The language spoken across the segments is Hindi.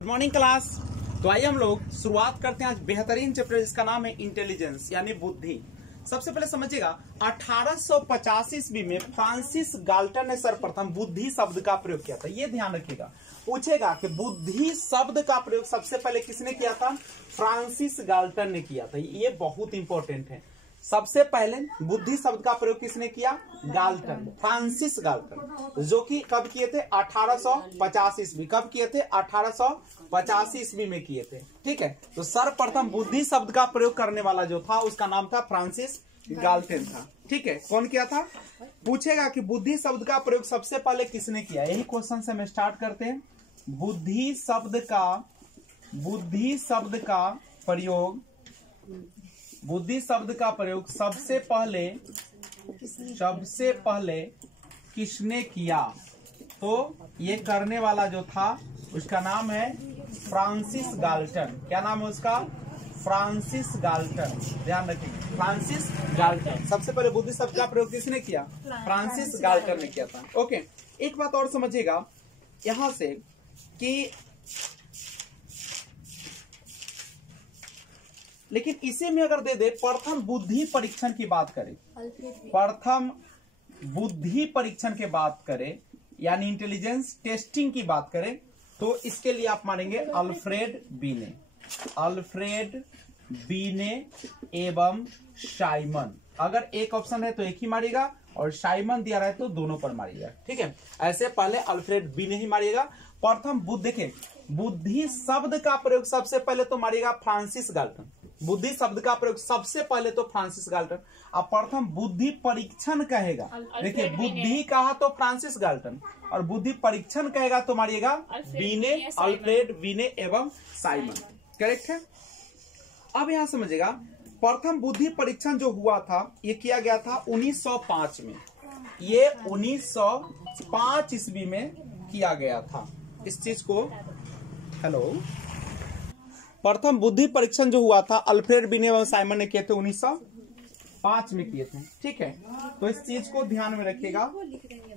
Good morning class. तो आइए हम लोग शुरुआत करते हैं आज बेहतरीन चैप्टर जिसका नाम है इंटेलिजेंस यानी बुद्धि। सबसे पहले समझिएगा 1885 ईस्वी में फ्रांसिस गाल्टन ने सर्वप्रथम बुद्धि शब्द का प्रयोग किया था। ये ध्यान रखिएगा, पूछेगा कि बुद्धि शब्द का प्रयोग सबसे पहले किसने किया था? फ्रांसिस गाल्टन ने किया था। ये बहुत इंपॉर्टेंट है। सबसे पहले बुद्धि शब्द का प्रयोग किसने किया? गाल्टन, फ्रांसिस गाल्टन, जो कि कब किए थे? 1850 ईस्वी। कब किए थे? 1885 ईस्वी में किए थे। ठीक है, तो सर्वप्रथम बुद्धि शब्द का प्रयोग करने वाला जो था उसका नाम था फ्रांसिस गाल्टन था। ठीक है, कौन किया था? पूछेगा कि बुद्धि शब्द का प्रयोग सबसे पहले किसने किया। यही क्वेश्चन से हम स्टार्ट करते हैं। बुद्धि शब्द का प्रयोग सबसे पहले किसने किया? तो ये करने वाला जो था उसका नाम है फ्रांसिस गाल्टन। क्या नाम है उसका? Francis Galton. ध्यान रखिए, फ्रांसिस गाल्टन। सबसे पहले बुद्धि शब्द का प्रयोग किसने किया? फ्रांसिस गाल्टन ने किया था। ओके, एक बात और समझिएगा यहां से कि लेकिन इसी में अगर दे प्रथम बुद्धि परीक्षण की बात करें, प्रथम बुद्धि परीक्षण की बात करें यानी इंटेलिजेंस टेस्टिंग की बात करें, तो इसके लिए आप मानेंगे अल्फ्रेड बीने एवं शाइमन। अगर एक ऑप्शन है तो एक ही मारिएगा और शाइमन दिया रहा है तो दोनों पर मारिएगा। ठीक है, ऐसे पहले अल्फ्रेड बीने ही मारिएगा। प्रथम देखें, बुद्धि शब्द का प्रयोग सबसे पहले तो मारिएगा फ्रांसिस गाल्टन। बुद्धि शब्द का प्रयोग सबसे पहले तो फ्रांसिस गाल्टन। अब प्रथम बुद्धि परीक्षण कहेगा, देखिए बुद्धि कहा तो फ्रांसिस गाल्टन और बुद्धि परीक्षण कहेगा तो मारिएगा बीने, अल्फ्रेड बीने एवं साइमन। करेक्ट है। अब यहां समझिएगा, प्रथम बुद्धि परीक्षण जो हुआ था ये किया गया था 1905 में। ये 1905 ईस्वी में किया गया था इस चीज को। हेलो, प्रथम बुद्धि परीक्षण जो हुआ था अल्फ्रेड बीने एवं साइमन ने किए थे 1905 में किए थे। ठीक है, तो इस चीज को ध्यान में रखिएगा।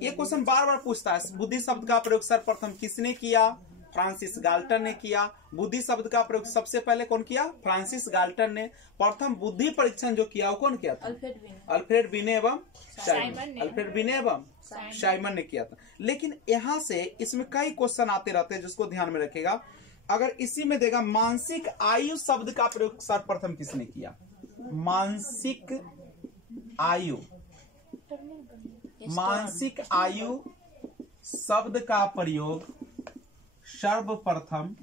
ये क्वेश्चन बार बार पूछता है, बुद्धि शब्द का प्रयोग सर्वप्रथम किसने किया? फ्रांसिस गाल्टन ने किया। बुद्धि शब्द का प्रयोग सबसे पहले कौन किया? फ्रांसिस गाल्टन ने। प्रथम बुद्धि परीक्षण जो किया वो कौन किया था? अल्फ्रेड बीने एवं साइमन ने किया था। लेकिन यहाँ से इसमें कई क्वेश्चन आते रहते हैं जिसको ध्यान में रखेगा। अगर इसी में देगा मानसिक आयु शब्द का प्रयोग सर्वप्रथम किसने किया? मानसिक आयु शब्द का प्रयोग सर्वप्रथम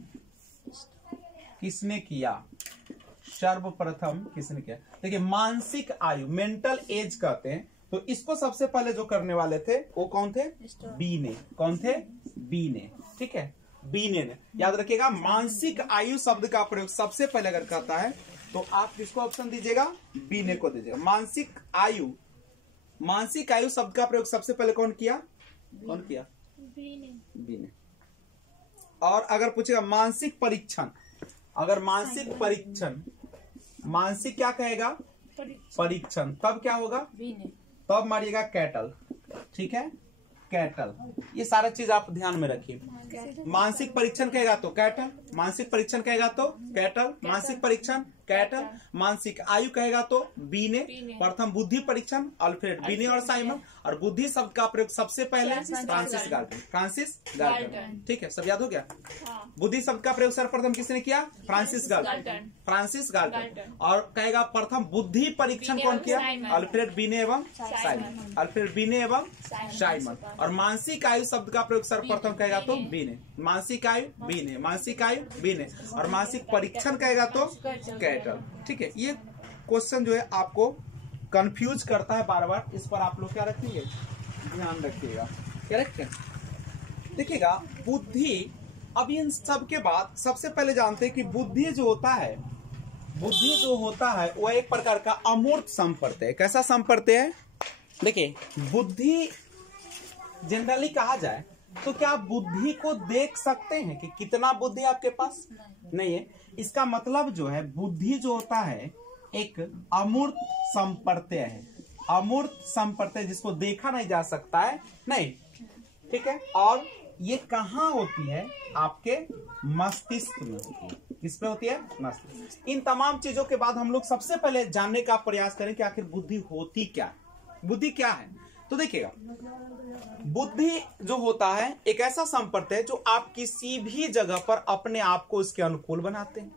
किसने किया? देखिए मानसिक आयु, मेंटल एज कहते हैं, तो इसको सबसे पहले जो करने वाले थे वो कौन थे? बीने। कौन थे? बीने। ठीक है, बीने ने। याद रखिएगा, मानसिक आयु शब्द का प्रयोग सबसे पहले अगर कहता है तो आप किसको ऑप्शन दीजिएगा? बीने को दीजिएगा। मानसिक आयु शब्द का प्रयोग सबसे पहले कौन किया? बीने। और अगर पूछेगा मानसिक परीक्षण, मानसिक क्या कहेगा? परीक्षण, तब क्या होगा? तब मारिएगा कैटल। ठीक है, कैटल। ये सारा चीज आप ध्यान में रखिए। मानसिक परीक्षण कहेगा तो कैटल, मानसिक परीक्षण कहेगा तो कैटल, मानसिक परीक्षण कैटल, मानसिक आयु कहेगा तो बीने, प्रथम बुद्धि परीक्षण अल्फ्रेड बीने और साइमन, और बुद्धि शब्द का प्रयोग सबसे पहले फ्रांसिस गाल्टन। ठीक है, सब याद हो गया? बुद्धि शब्द का प्रयोग सर्वप्रथम किसने किया? Francis Galton. और कहेगा प्रथम बुद्धि परीक्षण कौन किया? अल्फ्रेड बीने एवं साइमन। और मानसिक आयु शब्द का प्रयोग सर्वप्रथम कहेगा तो बीने। मानसिक आयु बीने और मानसिक परीक्षण कहेगा तो कैटल। ठीक है, ये क्वेश्चन जो है आपको कंफ्यूज करता है बार बार, इस पर आप लोग क्या रखेंगे? ध्यान रखिएगा। करेक्ट है। देखिएगा बुद्धि, अब इन सब के बाद सबसे पहले जानते हैं कि बुद्धि जो होता है वह एक प्रकार का अमूर्त संपर्क है। कैसा संपर्क है? देखिए बुद्धि जनरली कहा जाए तो क्या आप बुद्धि को देख सकते हैं कि कितना बुद्धि आपके पास? नहीं है। इसका मतलब जो है बुद्धि जो होता है एक अमूर्त संपर्क है। अमूर्त संपर्क जिसको देखा नहीं जा सकता है, नहीं। ठीक है, और ये कहाँ होती है? आपके मस्तिष्क में होती है। किस पे होती है? मस्तिष्क। इन तमाम चीजों के बाद हम लोग सबसे पहले जानने का प्रयास करें कि आखिर बुद्धि होती क्या है, बुद्धि क्या है। तो देखिएगा, बुद्धि जो होता है एक ऐसा संपर्क है जो आप किसी भी जगह पर अपने आप को उसके अनुकूल बनाते हैं।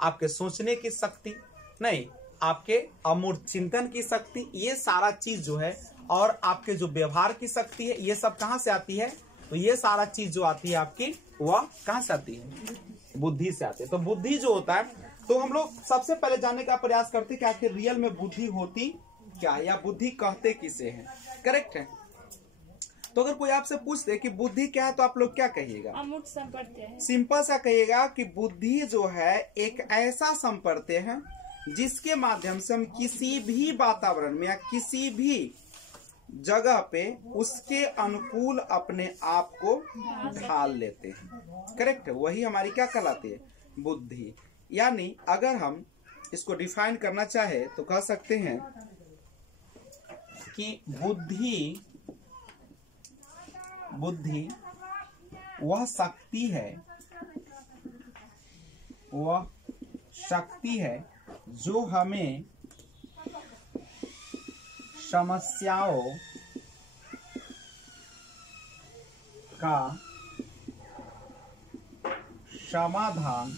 आपके सोचने की शक्ति नहीं, आपके अमूर्त चिंतन की शक्ति, ये सारा चीज जो है, और आपके जो व्यवहार की शक्ति है, ये सब कहां से आती है? तो ये सारा चीज जो आती है आपकी, वह कहां से आती है? बुद्धि से आती है। तो बुद्धि जो होता है, तो हम लोग सबसे पहले जानने का प्रयास करते हैं कि आखिर रियल में बुद्धि होती क्या, या बुद्धि कहते किसे हैं। करेक्ट है। तो अगर कोई आपसे पूछते कि बुद्धि क्या है, तो आप लोग क्या कहिएगा? अमूर्त संपर्क है। सिंपल सा कहिएगा कि बुद्धि जो है एक ऐसा संपर्क है जिसके माध्यम से हम किसी भी वातावरण में या किसी भी जगह पे उसके अनुकूल अपने आप को ढाल लेते हैं। करेक्ट है। वही हमारी क्या कहलाती है? बुद्धि। यानी अगर हम इसको डिफाइन करना चाहे तो कह सकते हैं कि बुद्धि वह शक्ति है, वह शक्ति है जो हमें समस्याओं का समाधान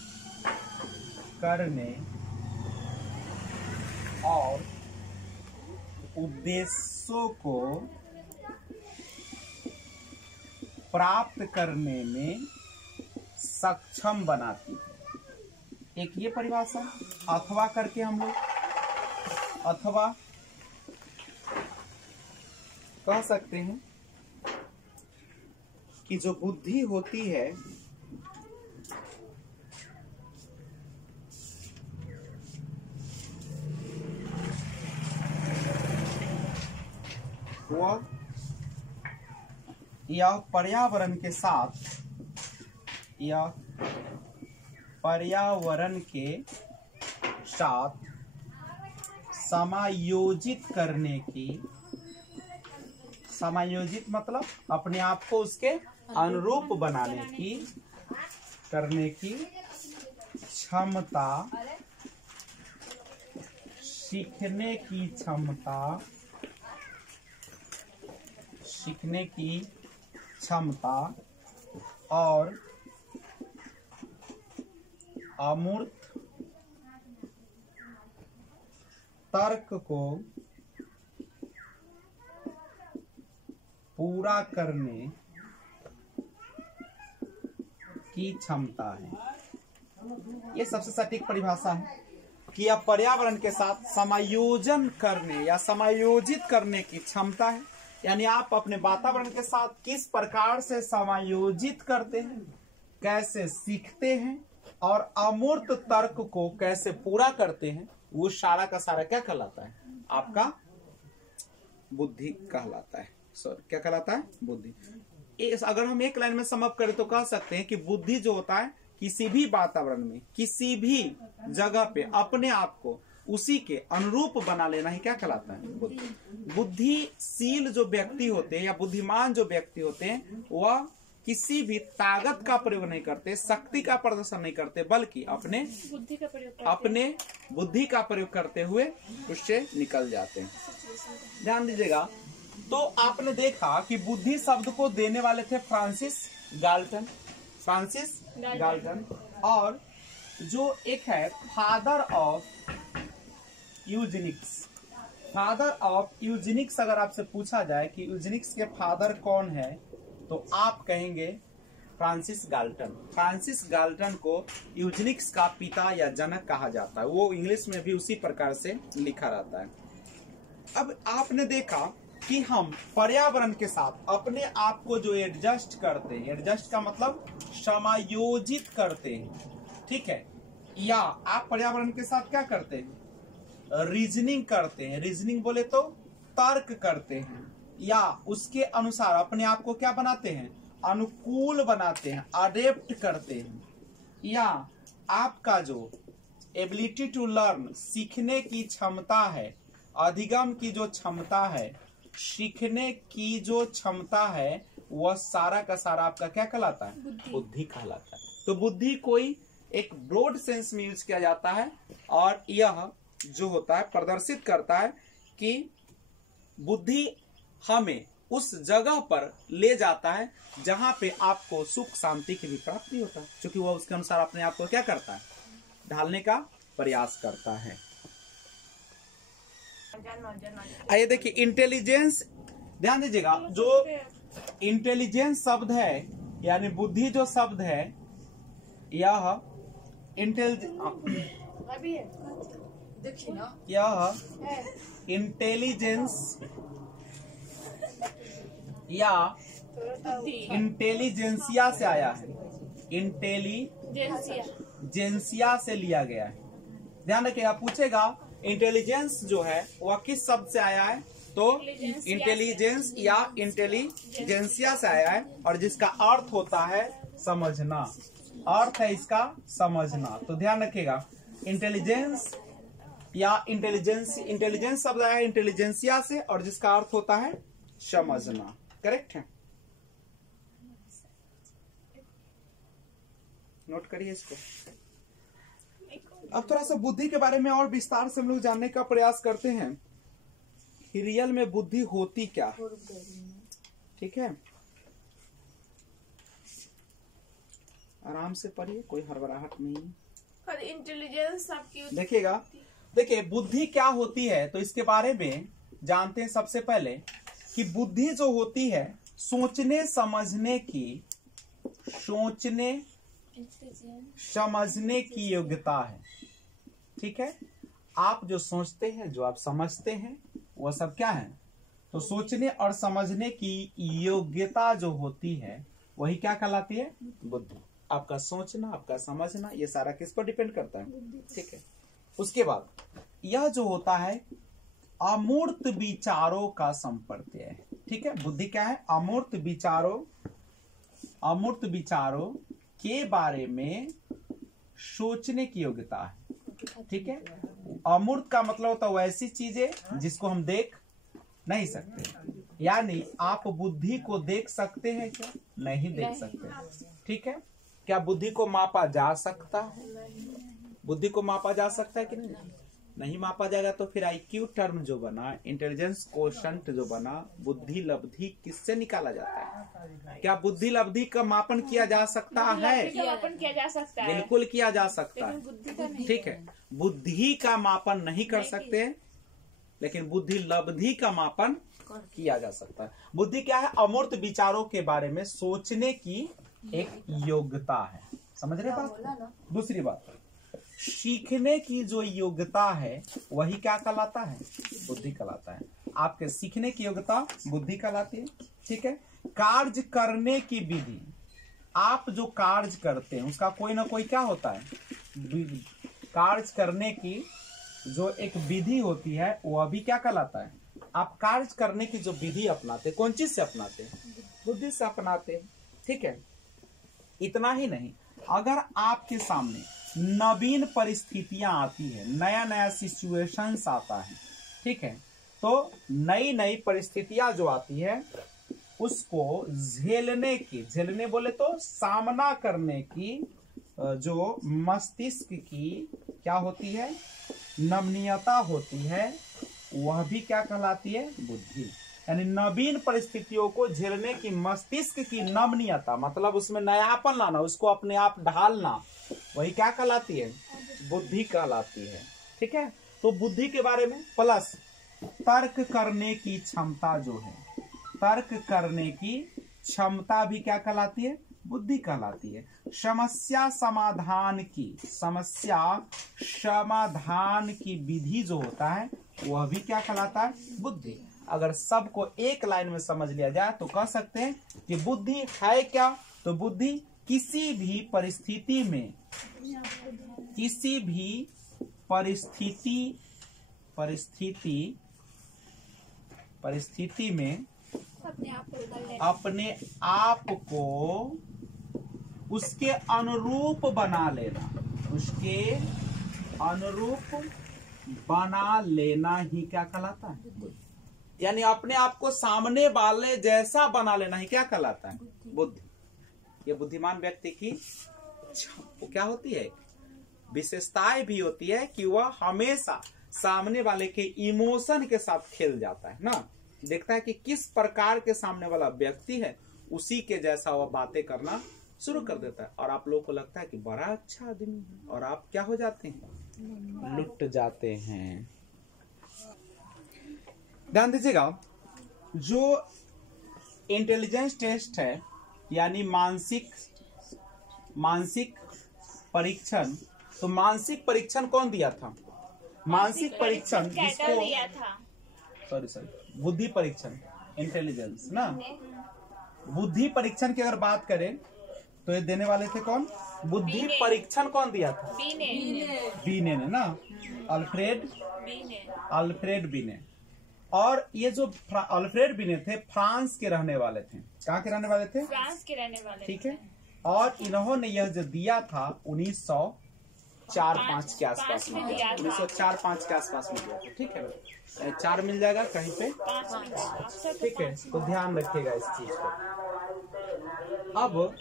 करने और उद्देश्यों को प्राप्त करने में सक्षम बनाती है। एक ये परिभाषा अथवा करके हम लोग अथवा कह सकते हैं कि जो बुद्धि होती है वह यह पर्यावरण के साथ समायोजित करने की, समायोजित मतलब अपने आप को उसके अनुरूप बनाने की, करने की क्षमता, सीखने की क्षमता और अमूर्त तर्क को पूरा करने की क्षमता है। ये सबसे सटीक परिभाषा है कि यह पर्यावरण के साथ समायोजन करने या समायोजित करने की क्षमता है। यानी आप अपने वातावरण के साथ किस प्रकार से समायोजित करते हैं, कैसे सीखते हैं और अमूर्त तर्क को कैसे पूरा करते हैं, वो सारा का सारा क्या कहलाता है? आपका बुद्धि कहलाता है। सॉरी, क्या कहलाता है? बुद्धि। अगर हम एक लाइन में समअप करें तो कह सकते हैं कि बुद्धि जो होता है किसी भी वातावरण में, किसी भी जगह पे अपने आप को उसी के अनुरूप बना लेना ही क्या कहलाता है? बुद्धि। बुद्धिशील जो व्यक्ति होते हैं या बुद्धिमान जो व्यक्ति होते हैं, वह किसी भी ताकत का प्रयोग नहीं करते, शक्ति का प्रदर्शन नहीं करते, बल्कि अपने बुद्धि का प्रयोग करते हुए उससे निकल जाते हैं। ध्यान दीजिएगा, तो आपने देखा कि बुद्धि शब्द को देने वाले थे फ्रांसिस गाल्टन, और जो एक है फादर ऑफ यूजेनिक्स, अगर आपसे पूछा जाए कि यूजेनिक्स के फादर कौन है, तो आप कहेंगे फ्रांसिस गाल्टन को यूजेनिक्स का पिता या जनक कहा जाता है। वो इंग्लिश में भी उसी प्रकार से लिखा रहता है। अब आपने देखा कि हम पर्यावरण के साथ अपने आप को जो एडजस्ट करते हैं, एडजस्ट का मतलब समायोजित करते हैं, ठीक है, या आप पर्यावरण के साथ क्या करते हैं? रीजनिंग करते हैं। रीजनिंग बोले तो तर्क करते हैं, या उसके अनुसार अपने आप को क्या बनाते हैं? अनुकूल बनाते हैं, अडेप्ट करते हैं, या आपका जो एबिलिटी टू लर्न, सीखने की क्षमता है, अधिगम की जो क्षमता है, सीखने की जो क्षमता है, वह सारा का सारा आपका क्या कहलाता है? बुद्धि कहलाता है। तो बुद्धि कोई एक ब्रॉड सेंस में यूज किया जाता है और यह जो होता है प्रदर्शित करता है कि बुद्धि हमें उस जगह पर ले जाता है जहां पे आपको सुख शांति की भी प्राप्ति होता है, क्योंकि वह उसके अनुसार अपने आप को क्या करता है? ढालने का प्रयास करता है। आइए देखिए इंटेलिजेंस, ध्यान दीजिएगा, जो इंटेलिजेंस शब्द है यानी बुद्धि जो शब्द है यह इंटेलिजेंस या इंटेलिजेंसिया से आया है, इंटेलिजेंसिया से लिया गया है। ध्यान रखिएगा, पूछेगा इंटेलिजेंस जो है वह किस शब्द से आया है, तो इंटेलिजेंस या इंटेलिजेंसिया से आया है और जिसका अर्थ होता है समझना, अर्थ है इसका समझना। तो ध्यान रखिएगा इंटेलिजेंस या इंटेलिजेंस शब्द आया है इंटेलिजेंसिया से और जिसका अर्थ होता है समझना। करेक्ट है, नोट करिए इसको। अब थोड़ा सा बुद्धि के बारे में और विस्तार से हम लोग जानने का प्रयास करते हैं कि रियल में बुद्धि होती क्या है। ठीक है, आराम से पढ़िए, कोई हड़बड़ाहट नहीं। इंटेलिजेंस आपकी देखिएगा, देखिए बुद्धि क्या होती है तो इसके बारे में जानते हैं। सबसे पहले कि बुद्धि जो होती है सोचने समझने की योग्यता है। ठीक है, आप जो सोचते हैं, जो आप समझते हैं, वह सब क्या है? तो सोचने और समझने की योग्यता जो होती है वही क्या कहलाती है? बुद्धि। आपका सोचना, आपका समझना, ये सारा किस पर डिपेंड करता है? ठीक है, उसके बाद यह जो होता है अमूर्त विचारों का संपर्त्य है। ठीक है, बुद्धि क्या है? अमूर्त विचारों के बारे में सोचने की योग्यता है। ठीक है, अमूर्त का मतलब होता है वैसी चीजें जिसको हम देख नहीं सकते, यानी आप बुद्धि को देख सकते हैं क्या? नहीं देख सकते। ठीक है, क्या बुद्धि को मापा जा सकता है? बुद्धि को मापा जा सकता है कि नहीं? नहीं मापा जाएगा तो फिर IQ टर्म जो बना, इंटेलिजेंस कोशंट जो बना, बुद्धि लब्धि किससे निकाला जाता है? क्या बुद्धि लब्धि का मापन किया जा सकता है? बिल्कुल किया जा सकता है। ठीक है, बुद्धि का मापन नहीं कर सकते लेकिन बुद्धि लब्धि का मापन किया जा सकता है। बुद्धि क्या है? अमूर्त विचारों के बारे में सोचने की एक योग्यता है। समझ रहे बात? दूसरी बात, सीखने की जो योग्यता है वही क्या कहलाता है? बुद्धि कहलाता है। आपके सीखने की योग्यता बुद्धि कहलाती है। ठीक है, कार्य करने की विधि, आप जो कार्य करते हैं उसका कोई ना कोई क्या होता है? कार्य करने की जो एक विधि होती है वह भी क्या कहलाता है? आप कार्य करने की जो विधि अपनाते, कौन चीज से अपनाते हैं? बुद्धि से अपनाते हैं। ठीक है, इतना ही नहीं, अगर आपके सामने नवीन परिस्थितियां आती है, नया नया सिचुएशंस आता है, ठीक है, तो नई नई परिस्थितियां जो आती है उसको झेलने बोले तो सामना करने की जो मस्तिष्क की क्या होती है? नमनीयता होती है, वह भी क्या कहलाती है? बुद्धि। यानी नवीन परिस्थितियों को झेलने की मस्तिष्क की नमनीयता, मतलब उसमें नयापन लाना, उसको अपने आप ढालना, वही क्या कहलाती है? बुद्धि कहलाती है। ठीक है, तो बुद्धि के बारे में प्लस तर्क करने की क्षमता जो है, तर्क करने की क्षमता भी क्या कहलाती है? बुद्धि कहलाती है। समस्या समाधान की विधि जो होता है वह भी क्या कहलाता है? बुद्धि। अगर सबको एक लाइन में समझ लिया जाए तो कह सकते हैं कि बुद्धि है क्या? तो बुद्धि किसी भी परिस्थिति में, किसी भी परिस्थिति में अपने आप को उसके अनुरूप बना लेना, उसके अनुरूप बना लेना ही क्या कहलाता है? यानी अपने आप को सामने वाले जैसा बना लेना ही क्या कहलाता है? बुद्धि। ये बुद्धिमान व्यक्ति की वो क्या होती है? विशेषताएं भी होती है कि वह हमेशा सामने वाले के इमोशन के साथ खेल जाता है ना, देखता है कि किस प्रकार के सामने वाला व्यक्ति है, उसी के जैसा वह बातें करना शुरू कर देता है, और आप लोगों को लगता है कि बड़ा अच्छा आदमी है, और आप क्या हो जाते हैं? लुट जाते हैं। ध्यान दीजिएगा, जो इंटेलिजेंस टेस्ट है यानी मानसिक परीक्षण, तो मानसिक परीक्षण कौन दिया था? मानसिक परीक्षण जिसको दिया था, सॉरी बुद्धि परीक्षण, इंटेलिजेंस ना, बुद्धि परीक्षण की अगर बात करें तो ये देने वाले थे कौन? बुद्धि परीक्षण कौन दिया था? बीने ने ना, अल्फ्रेड बीने। और ये जो अल्फ्रेड बीने थे फ्रांस के रहने वाले थे। कहाँ के रहने वाले थे? फ्रांस के रहने वाले, ठीक है। और इन्होंने यह जो दिया था 1904-05 के आसपास में दिया, 1904-05 के आसपास में दिया था, ठीक है। 4 मिल जाएगा कहीं पे, ठीक है, तो ध्यान रखिएगा इस चीज को। अब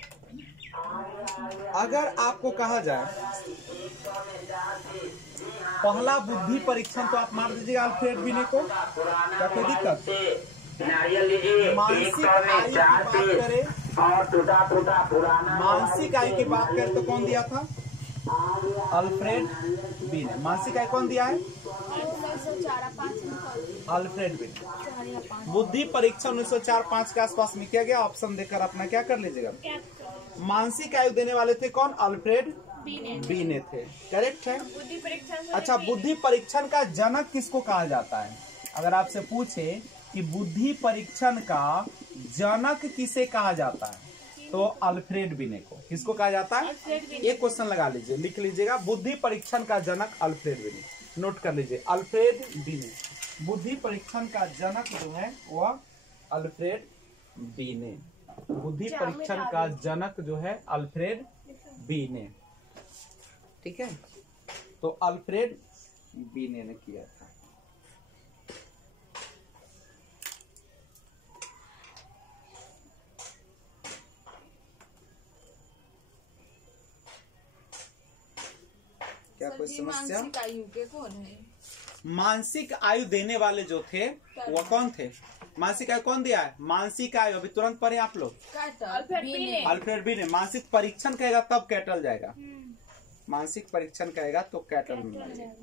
अगर आपको कहा जाए पहला बुद्धि परीक्षण, तो आप मार दीजिएगा अल्फ्रेड बीने को, क्या कोई दिक्कत? मानसिक आयु की बात करें, मानसिक आयु की बात करें तो कौन दिया था? अल्फ्रेड बीने। मानसिक आयु कौन दिया है? अल्फ्रेड बीने। बुद्धि परीक्षण 1904-05 के आसपास में किया गया। ऑप्शन देकर अपना क्या कर लीजिएगा? मानसिक आयु देने वाले थे कौन? अल्फ्रेड बीने थे, करेक्ट है। बुद्धि परीक्षण। अच्छा, बुद्धि परीक्षण का जनक किसको कहा जाता है? अगर आपसे पूछे कि बुद्धि परीक्षण का जनक किसे कहा जाता है, तो अल्फ्रेड बीने को। किसको कहा जाता है? एक क्वेश्चन लगा लीजिए, लिख लीजिएगा, बुद्धि परीक्षण का जनक अल्फ्रेड बीने। नोट कर लीजिए, अल्फ्रेड बीने। बुद्धि परीक्षण का जनक जो है वह अल्फ्रेड बीने। बुद्धि परीक्षण का जनक जो है अल्फ्रेड बीने, ठीक है। तो अल्फ्रेड बीने ने किया था। क्या कोई समस्या? मानसिक आयु के कौन है? मानसिक आयु देने वाले जो थे वो कौन थे? मानसिक आयु कौन दिया है? मानसिक आयु अभी तुरंत पढ़े आप लोग, अल्फ्रेड बीने। मानसिक परीक्षण कहेगा तब कैटल जाएगा, मानसिक परीक्षण कहेगा तो कैटल में।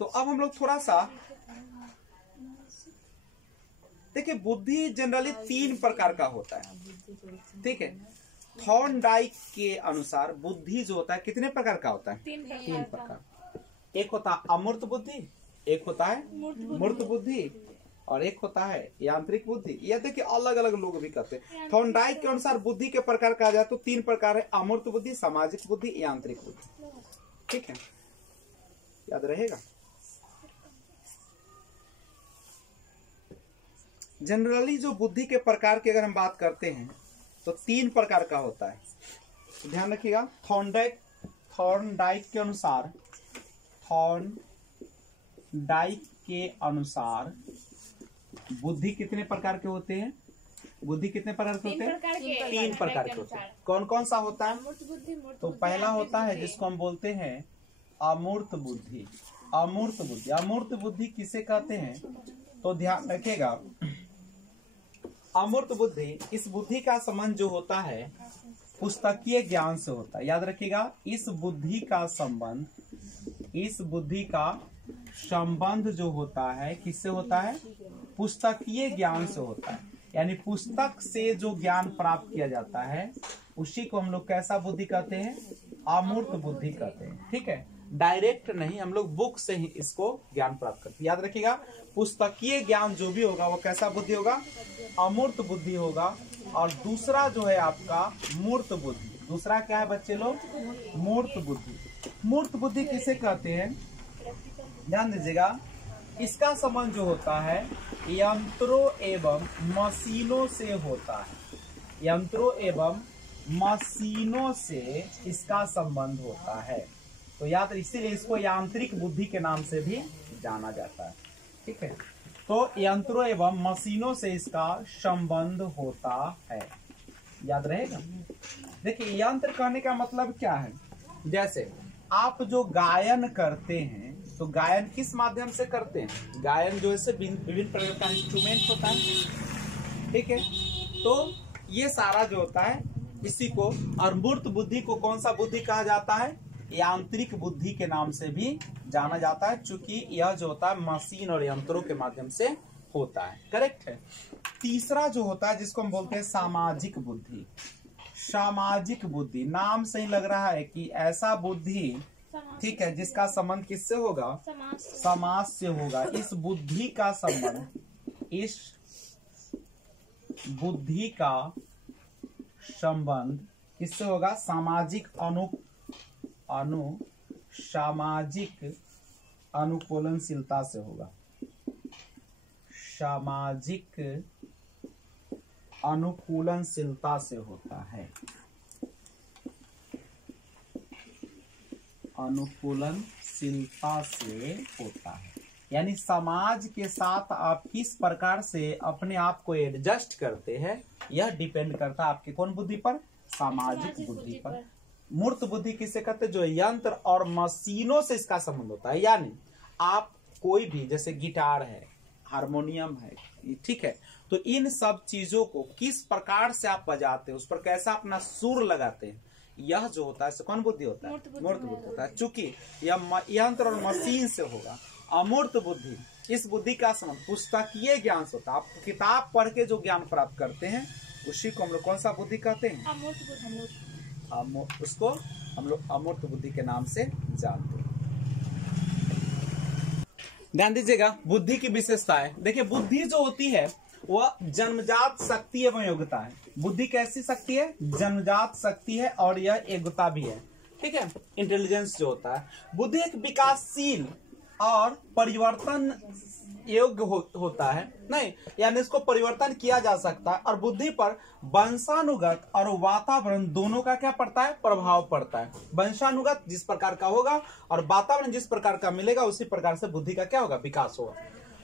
तो अब हम लोग थोड़ा सा देखिए, बुद्धि जनरली 3 प्रकार का होता है, ठीक है। थॉर्नडाइक के अनुसार बुद्धि जो होता है कितने प्रकार का होता है? 3 प्रकार। एक होता है अमूर्त बुद्धि, एक होता है मूर्त बुद्धि, और एक होता है यांत्रिक बुद्धि। यह देखिए अलग अलग लोग भी कहते हैं। थॉर्नडाइक के अनुसार बुद्धि के प्रकार कहा जाए तो 3 प्रकार है, अमूर्त बुद्धि, सामाजिक बुद्धि, यांत्रिक बुद्धि, ठीक है, याद रहेगा। जनरली जो बुद्धि के प्रकार की अगर हम बात करते हैं तो 3 प्रकार का होता है, तो ध्यान रखिएगा। थॉर्नडाइक के अनुसार बुद्धि कितने प्रकार के होते हैं? बुद्धि कितने प्रकार के होते हैं? 3 प्रकार के होते हैं। कौन कौन सा होता है? तो पहला होता है जिसको हम बोलते हैं अमूर्त बुद्धि। अमूर्त बुद्धि किसे कहते हैं? तो ध्यान रखिएगा, अमूर्त बुद्धि, इस बुद्धि का संबंध जो होता है पुस्तकीय ज्ञान से होता है। याद रखिएगा, इस बुद्धि का संबंध जो होता है किससे होता है? पुस्तकीय ज्ञान से होता है। यानी पुस्तक से जो ज्ञान प्राप्त किया जाता है उसी को हम लोग कैसा बुद्धि कहते हैं? अमूर्त बुद्धि कहते हैं, ठीक है। डायरेक्ट नहीं, हम लोग बुक से ही इसको ज्ञान प्राप्त करते हैं। याद रखिएगा, पुस्तकीय ज्ञान जो भी होगा वो कैसा बुद्धि होगा? अमूर्त बुद्धि होगा। और दूसरा जो है आपका मूर्त बुद्धि। दूसरा क्या है बच्चे लोग? मूर्त बुद्धि। मूर्त बुद्धि किसे कहते हैं? ध्यान दीजिएगा, इसका संबंध जो होता है यंत्रों एवं मशीनों से होता है। यंत्रों एवं मशीनों से इसका संबंध होता है। तो याद, इसीलिए इसको यांत्रिक बुद्धि के नाम से भी जाना जाता है। ठीक है। तो यंत्रों एवं मशीनों से इसका संबंध होता है, याद रहेगा। देखिए यंत्र कहने का मतलब क्या है, जैसे आप जो गायन करते हैं तो गायन किस माध्यम से करते हैं, गायन जो है विभिन्न प्रकार का इंस्ट्रूमेंट होता है, ठीक है। तो ये सारा जो होता है इसी को, और मूर्त बुद्धि को कौन सा बुद्धि कहा जाता है, यांत्रिक बुद्धि के नाम से भी जाना जाता है, क्योंकि यह जो होता है मशीन और यंत्रों के माध्यम से होता है। करेक्ट है। तीसरा जो होता है जिसको हम बोलते हैं सामाजिक बुद्धि। सामाजिक बुद्धि नाम से ही लग रहा है कि ऐसा बुद्धि, ठीक है, जिसका संबंध किससे होगा, समाज से होगा। इस बुद्धि का संबंध, इस बुद्धि का संबंध किससे होगा, सामाजिक सामाजिक अनुकूलनशीलता से होगा। सामाजिक अनुकूलनशीलता से होता है, अनुकूलनशीलता से होता है। यानी समाज के साथ आप किस प्रकार से अपने आप को एडजस्ट करते हैं, यह डिपेंड करता है आपके कौन बुद्धि पर, सामाजिक बुद्धि पर। मूर्त बुद्धि किसे कहते हैं, जो यंत्र और मशीनों से इसका संबंध होता है। यानी आप कोई भी, जैसे गिटार है, हारमोनियम है, ठीक है, तो इन सब चीजों को किस प्रकार से आप बजाते हैं, उस पर कैसा अपना सुर लगाते हैं, यह जो होता है कौन बुद्धि होता है, मूर्त बुद्धि होता है। चूंकि यह यंत्र और मशीन से होगा। अमूर्त बुद्धि, इस बुद्धि का संबंध पुस्तकीय ज्ञान से होता है। आप किताब पढ़ के जो ज्ञान प्राप्त करते हैं उसी को हम लोग कौन सा बुद्धि कहते हैं, उसको हम लोग अमूर्त बुद्धि के नाम से जानते हैं। ध्यान दीजिएगा बुद्धि की विशेषताएं। देखिए बुद्धि जो होती है वह जन्मजात शक्ति एवं योग्यता है। बुद्धि कैसी शक्ति है, जन्मजात शक्ति है और यह योग्यता भी है, ठीक है। इंटेलिजेंस जो होता है, बुद्धि एक विकासशील और परिवर्तन योग्य होता है, नहीं, यानी इसको परिवर्तन किया जा सकता है। और बुद्धि पर वंशानुगत और वातावरण दोनों का क्या पड़ता है, प्रभाव पड़ता है। वंशानुगत जिस प्रकार का होगा और वातावरण जिस प्रकार का मिलेगा उसी प्रकार से बुद्धि का क्या होगा, विकास होगा।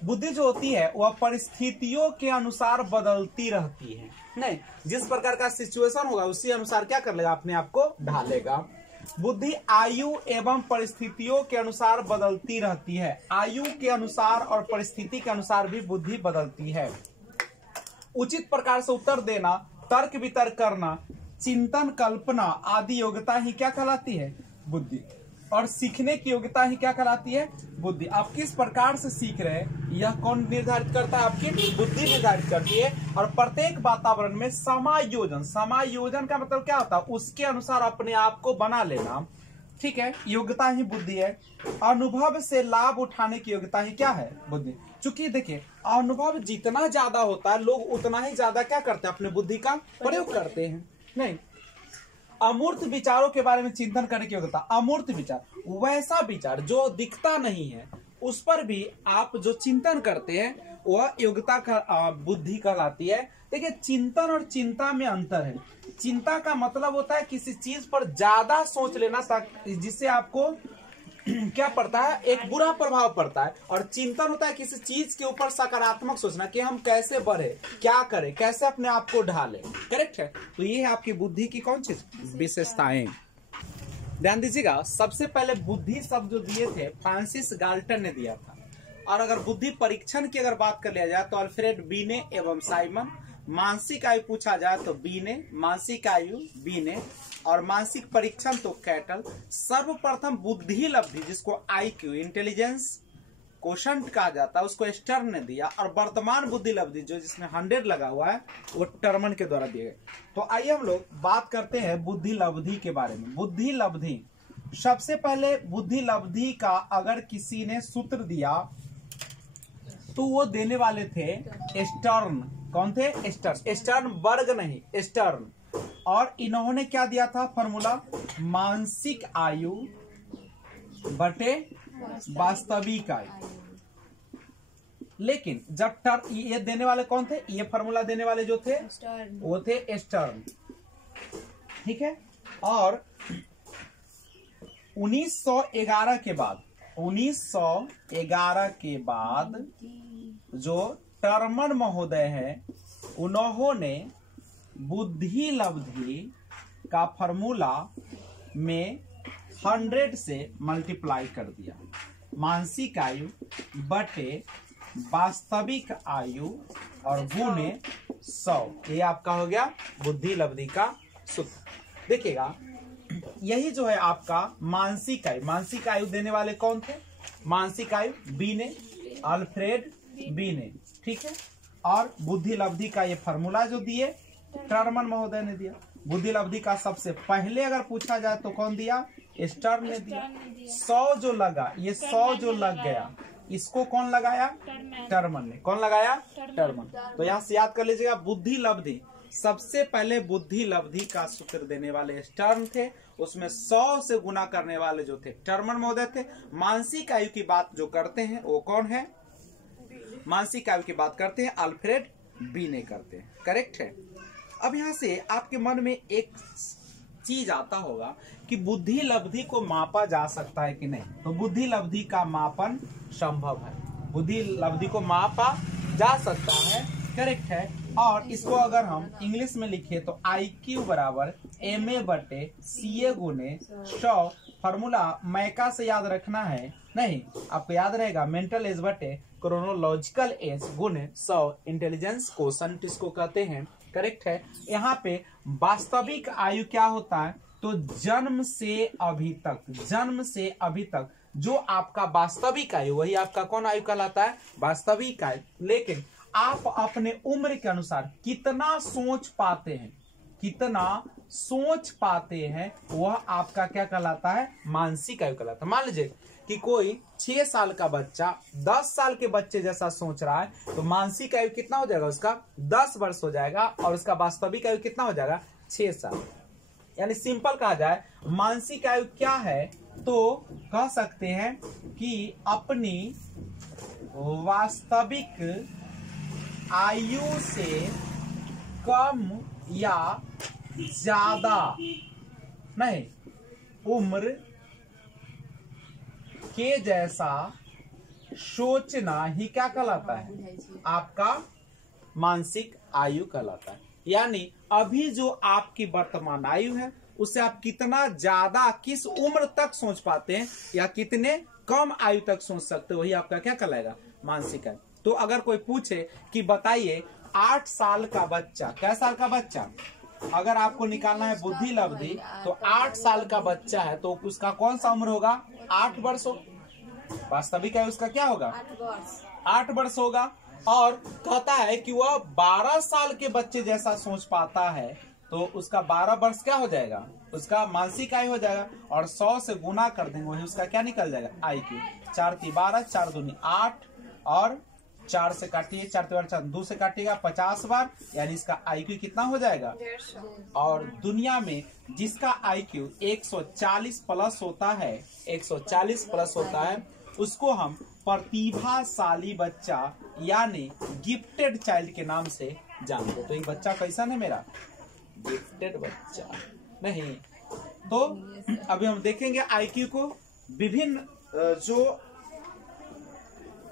बुद्धि जो होती है वह परिस्थितियों के अनुसार बदलती रहती है, नहीं, जिस प्रकार का सिचुएशन होगा उसी अनुसार क्या कर लेगा, अपने आप को ढालेगा। बुद्धि आयु एवं परिस्थितियों के अनुसार बदलती रहती है। आयु के अनुसार और परिस्थिति के अनुसार भी बुद्धि बदलती है। उचित प्रकार से उत्तर देना, तर्क वितर्क करना, चिंतन कल्पना आदि योग्यता ही क्या कहलाती है, बुद्धि। और सीखने की योग्यता ही क्या कहलाती है, बुद्धि। आप किस प्रकार से सीख रहे हैं यह कौन निर्धारित करता है, आपकी बुद्धि निर्धारित करती है। और प्रत्येक वातावरण में समायोजन, समायोजन का मतलब क्या होता है, उसके अनुसार अपने आप को बना लेना, ठीक है, योग्यता ही बुद्धि है। अनुभव से लाभ उठाने की योग्यता ही क्या है, बुद्धि। चूंकि देखिए अनुभव जितना ज्यादा होता है लोग उतना ही ज्यादा क्या करते हैं, अपने बुद्धि का प्रयोग करते हैं, नहीं। अमूर्त विचारों के बारे में चिंतन करने की योग्यता। अमूर्त विचार वैसा विचार जो दिखता नहीं है उस पर भी आप जो चिंतन करते हैं वह योग्यता का बुद्धि कहलाती है। देखिए चिंतन और चिंता में अंतर है। चिंता का मतलब होता है किसी चीज पर ज्यादा सोच लेना जिससे आपको क्या पड़ता है, एक बुरा प्रभाव पड़ता है। और चिंतन होता है किसी चीज के ऊपर सकारात्मक सोचना कि हम कैसे बढ़े, क्या करें, कैसे अपने आप को ढालें। करेक्ट है। तो ये है आपकी बुद्धि की कौन सी विशेषताएं। ध्यान दीजिएगा, सबसे पहले बुद्धि शब्द जो दिए थे फ्रांसिस गाल्टन ने दिया था। और अगर बुद्धि परीक्षण की अगर बात कर लिया जाए तो अल्फ्रेड बीने एवं साइमन। मानसिक आयु पूछा जाए तो बीने, मानसिक आयु बीने, और मानसिक परीक्षण तो कैटल। सर्वप्रथम बुद्धि लब्धि जिसको IQ इंटेलिजेंस कोशंट कहा जाता है उसको स्टर्न ने दिया। और वर्तमान बुद्धि लब्धि जो जिसमें 100 लगा हुआ है वो टर्मन के द्वारा दिए गए। तो आइए हम लोग बात करते हैं बुद्धि लब्धि के बारे में। बुद्धि लब्धि, सबसे पहले बुद्धि लब्धि का अगर किसी ने सूत्र दिया तो वो देने वाले थे स्टर्न। कौन थे, स्टर्न। स्टर्न वर्ग नहीं, स्टर्न। और इन्होंने क्या दिया था फॉर्मूला, मानसिक आयु बटे वास्तविक आयु। लेकिन जब ये देने वाले कौन थे, ये फॉर्मूला देने वाले जो थे वो थे स्टर्न, ठीक है। और 1911 के बाद 1911 के बाद जो टर्मन महोदय है उन्होंने बुद्धि लब्धि का फॉर्मूला में 100 से मल्टीप्लाई कर दिया। मानसिक आयु बटे वास्तविक आयु और गुणे 100, ये आपका हो गया बुद्धि लब्धि का सूत्र। देखिएगा यही जो है आपका मानसिक आयु देने वाले कौन थे? मानसिक आयु बीने, अल्फ्रेड बीने, ठीक है। और बुद्धि लब्धि का ये फॉर्मूला जो दिए टर्मन महोदय ने दिया। बुद्धि लब्धि का सबसे पहले अगर पूछा जाए तो कौन दिया? स्टर्न ने दिया। 100 जो लगा, ये 100 जो लग गया, इसको कौन लगाया? टर्मन ने। कौन लगाया? टर्मन। तो यहाँ से याद कर लीजिएगा बुद्धि लब्धि, सबसे पहले बुद्धि लब्धि का सूत्र देने वाले स्टर्न थे, उसमें 100 से गुना करने वाले जो थे टर्मन महोदय थे। मानसिक आयु की बात जो करते हैं वो कौन है? मानसिक आयु की बात करते हैं अल्फ्रेड बीने करते हैं। करेक्ट है। अब यहाँ से आपके मन में एक चीज आता होगा कि बुद्धि लब्धि को मापा जा सकता है कि नहीं। तो बुद्धि लब्धि का मापन संभव है, बुद्धि लब्धि को मापा जा सकता है। करेक्ट है। और इसको अगर हम इंग्लिश में लिखे तो IQ बराबर MA बटे CA गुने 100। फॉर्मूला मैका से याद रखना है नहीं, आपको याद रहेगा मेंटल एज बटे क्रोनोलॉजिकल एज गुने 100, इंटेलिजेंस क्वोशंट इसको कहते हैं। करेक्ट है। यहाँ पे वास्तविक आयु क्या होता है? तो जन्म से अभी तक जो आपका वास्तविक आयु, वही आपका कौन आयु कहलाता है? वास्तविक आयु। लेकिन आप अपने उम्र के अनुसार कितना सोच पाते हैं वह आपका क्या कहलाता है? मानसिक आयु कहलाता है। मान लीजिए कि कोई 6 साल का बच्चा 10 साल के बच्चे जैसा सोच रहा है, तो मानसिक आयु कितना हो जाएगा? उसका 10 वर्ष हो जाएगा और उसका वास्तविक आयु कितना हो जाएगा? 6 साल। यानी सिंपल कहा जाए मानसिक आयु क्या है तो कह सकते हैं कि अपनी वास्तविक आयु से कम या ज्यादा नहीं, उम्र के जैसा सोचना ही क्या कहलाता है? आपका मानसिक आयु कहलाता है। यानी अभी जो आपकी वर्तमान आयु है उससे आप कितना ज्यादा किस उम्र तक सोच पाते हैं या कितने कम आयु तक सोच सकते हो, वही आपका क्या कहलाएगा? मानसिक आयु। तो अगर कोई पूछे कि बताइए 8 साल का बच्चा, कै साल का बच्चा, अगर आपको निकालना है बुद्धि लब्धि, तो 8 साल का बच्चा है तो उसका कौन सा उम्र होगा? 8 वर्ष होगा। वास्तविक आयु उसका क्या होगा? 8 वर्ष होगा। और कहता है कि वह 12 साल के बच्चे जैसा सोच पाता है तो उसका 12 वर्ष क्या हो जाएगा? उसका मानसिक आयु हो जाएगा। और 100 से गुना कर देंगे वही उसका क्या निकल जाएगा? IQ। 4 × 12, 4 × 2 = 8 और 4 से काटिए, 4 × 3 = 4, 2 से काटिएगा 50 बार, यानी इसका IQ कितना हो जाएगा? 150। और दुनिया में जिसका IQ 140 प्लस होता है, 140 प्लस होता है, उसको हम प्रतिभाशाली बच्चा यानी गिफ्टेड चाइल्ड के नाम से जानते। तो एक बच्चा कैसा है मेरा? गिफ्टेड बच्चा नहीं। तो अभी हम देखेंगे IQ को विभिन्न जो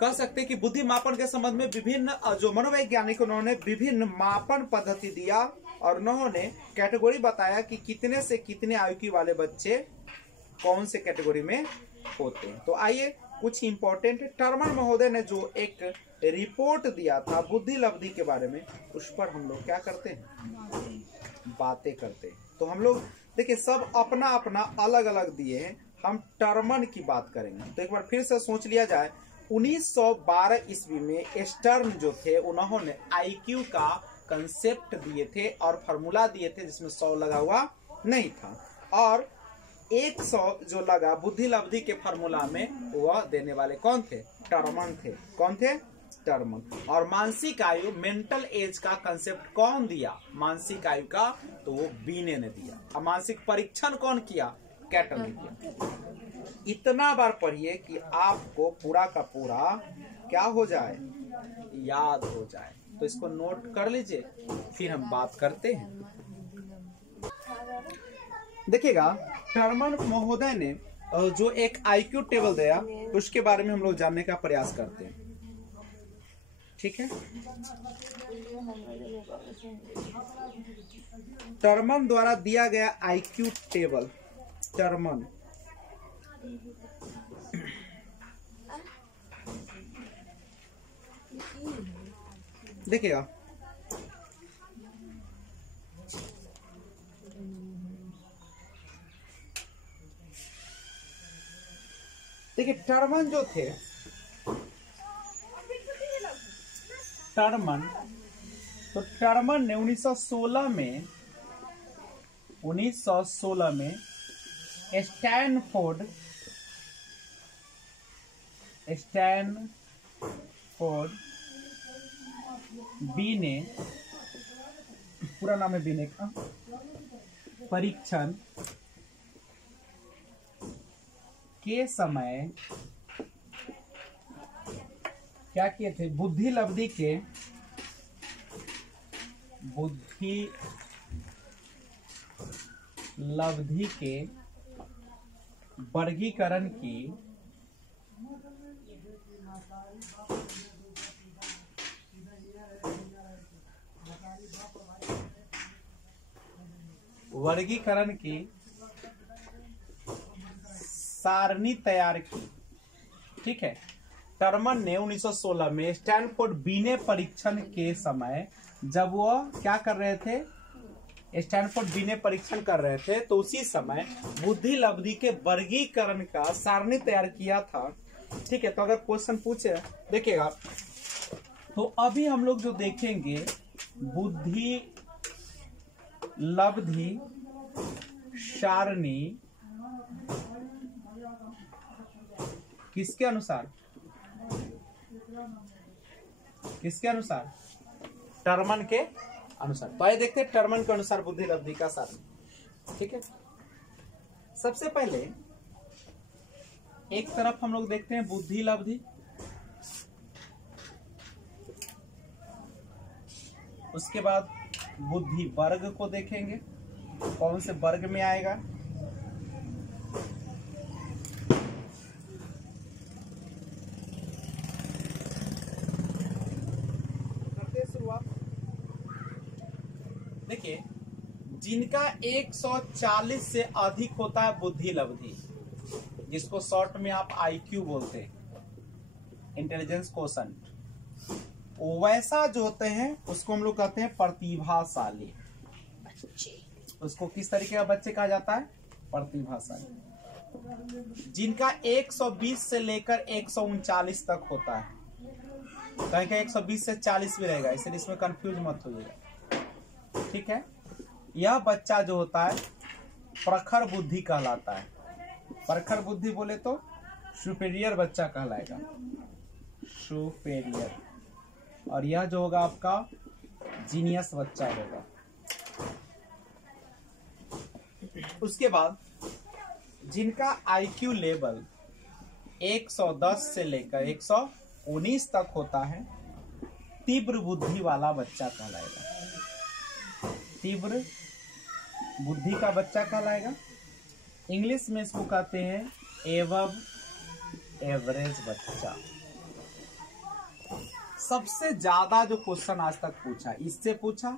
कह सकते हैं कि बुद्धि मापन के संबंध में विभिन्न जो मनोवैज्ञानिक उन्होंने विभिन्न मापन पद्धति दिया और उन्होंने कैटेगरी बताया कि कितने से कितने IQ वाले बच्चे कौन से कैटेगरी में होते हैं। तो आइए कुछ इंपॉर्टेंट टर्मन महोदय ने जो एक रिपोर्ट दिया था बुद्धि लब्धि के बारे में, उस पर हम लोग क्या करते हैं? बातें करते हैं। तो हम लोग देखिए सब अपना अपना अलग अलग दिए हैं, हम टर्मन की बात करेंगे। तो एक बार फिर से सोच लिया जाए, 1912 ईस्वी में स्टर्न जो थे उन्होंने IQ का कंसेप्ट दिए थे और फॉर्मूला दिए थे जिसमें 100 लगा हुआ नहीं था, और 100 जो लगा बुद्धि लब्धि के फॉर्मूला में वह देने वाले कौन थे? टर्मन थे। कौन थे? टर्मन। और मानसिक आयु मेंटल एज का कंसेप्ट कौन दिया? मानसिक आयु का तो वो बीने ने दिया। और मानसिक परीक्षण कौन किया? कैटल ने किया। इतना बार पढ़िए कि आपको पूरा का पूरा क्या हो जाए? याद हो जाए। तो इसको नोट कर लीजिए, फिर हम बात करते हैं। देखिएगा टर्मन महोदय ने जो एक आईक्यू टेबल दिया उसके बारे में हम लोग जानने का प्रयास करते हैं। ठीक है, टर्मन द्वारा दिया गया आईक्यू टेबल। टर्मन देखिएगा, देखिए टर्मन जो थे, टर्मन तो टर्मन ने 1916 में स्टैनफोर्ड बीने, पूरा नाम है बीने का, परीक्षण के समय क्या किए थे? बुद्धि लब्धि के वर्गीकरण की सारणी तैयार की। ठीक है, टर्मन ने 1916 में स्टैनफोर्ड बीने परीक्षण के समय, जब वह क्या कर रहे थे, स्टैनफोर्ड बीने परीक्षण कर रहे थे, तो उसी समय बुद्धि लब्धि के वर्गीकरण का सारणी तैयार किया था। ठीक है, तो अगर क्वेश्चन पूछे, देखिएगा, तो अभी हम लोग जो देखेंगे बुद्धि लब्धि सारणी किसके अनुसार? टर्मन के अनुसार। तो आइए देखते हैं टर्मन के अनुसार बुद्धि लब्धि का सारणी। ठीक है, सबसे पहले एक तरफ हम लोग देखते हैं बुद्धि लब्धि, उसके बाद बुद्धि वर्ग को देखेंगे, कौन से वर्ग में आएगा। देखिए, जिनका 140 से अधिक होता है बुद्धि लब्धि, जिसको शॉर्ट में आप आईक्यू बोलते हैं, इंटेलिजेंस कोशेंट, वैसा जो होते हैं उसको हम लोग कहते हैं प्रतिभाशाली। उसको किस तरीके का बच्चे कहा जाता है? प्रतिभाशाली। जिनका 120 से लेकर 139 तक होता है, कहीं कहीं 120 से 40 भी रहेगा, इसलिए इसमें कंफ्यूज मत होइएगा। ठीक है, यह बच्चा जो होता है प्रखर बुद्धि कहलाता है। प्रखर बुद्धि बोले तो सुपेरियर बच्चा कहलाएगा, सुपेरियर। और यह जो होगा आपका जीनियस बच्चा होगा। उसके बाद जिनका आईक्यू लेवल 110 से लेकर 119 तक होता है, तीव्र बुद्धि वाला बच्चा कहलाएगा। तीव्र बुद्धि का बच्चा कहलाएगा। इंग्लिश में इसको कहते हैं एवब एवरेज बच्चा। सबसे ज्यादा जो क्वेश्चन आज तक पूछा, इससे पूछा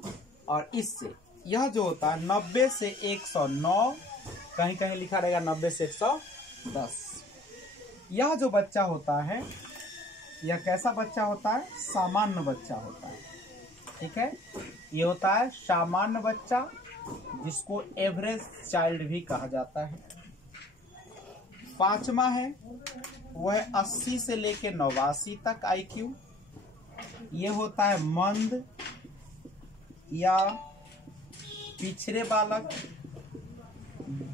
और इससे, यह जो होता है 90 से 109, कहीं कहीं लिखा रहेगा 90 से 110। यह जो बच्चा होता है, यह कैसा बच्चा होता है? सामान्य बच्चा होता है। ठीक है, ये होता है सामान्य बच्चा, जिसको एवरेज चाइल्ड भी कहा जाता है। पांचवा है वह 80 से लेकर 89 तक आईक्यू। ये होता है मंद या पिछड़े बालक,